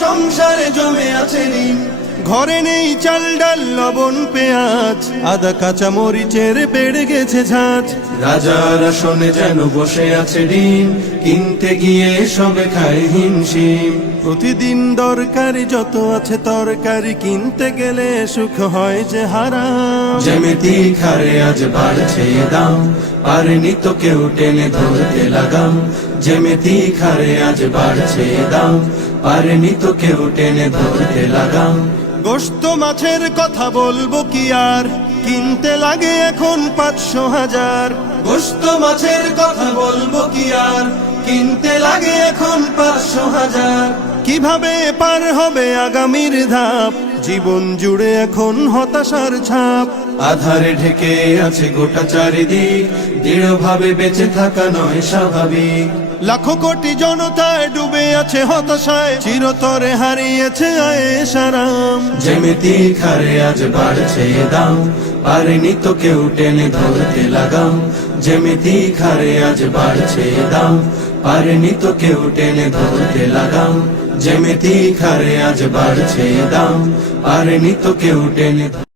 সংসারে জমে আছে ঋণ। ঘরে নেই চাল ডাল লবণ পেঁয়াজ, আদা কাঁচা মরিচের বেড়ে গেছে ঝাঁজ। রাজার আসনে যেন বসে আছে ডিম, কিনতে গিয়ে সবে খায় হিমশিম। প্রতিদিন দরকারি যত আছে তরকারি, কিনতে গেলে সুখ হয় যে হারাম। যেমিতি খারে আজ বাড়ছে দাম, পারেনি তো কেউ টেনে ধরতে লাগাম। যেমিতি খারে আজ বাড়ছে দাম, পারেনি তো কেউ টেনে ধরতে লাগাম। গোশত মাছের কথা বলবো কি আর, কিনতে লাগে এখন ৫০০,০০০। গোশত মাছের কথা বলবো কি আর, কিনতে লাগে এখন ৫০০,০০০। কিভাবে পার হবে আগামীর ধাপ, জীবন জুড়ে এখন হতাশার ছাপ। আধারে ঢেকে আছে গোটা চারিদিক, দৃঢ়ভাবে বেঁচে থাকা নয় স্বাভাবিক। লাখো কোটি জনতায় ডুবে আছে হতাশায়, চিরতরে হারিয়েছে আয়েশ আরাম। যেমিতি খারে আজ বাড়ছে দাম, পারেনি তো কেউ টেনে ধরতে লাগাম। যেমিতি খারে আজ বাড়ছে দাম, পারেনি তো কেউ টেনে ধরতে লাগাম। যেমিতি খারে আজ বাড়ছে দাম, পারেনি তো কেউ টেনে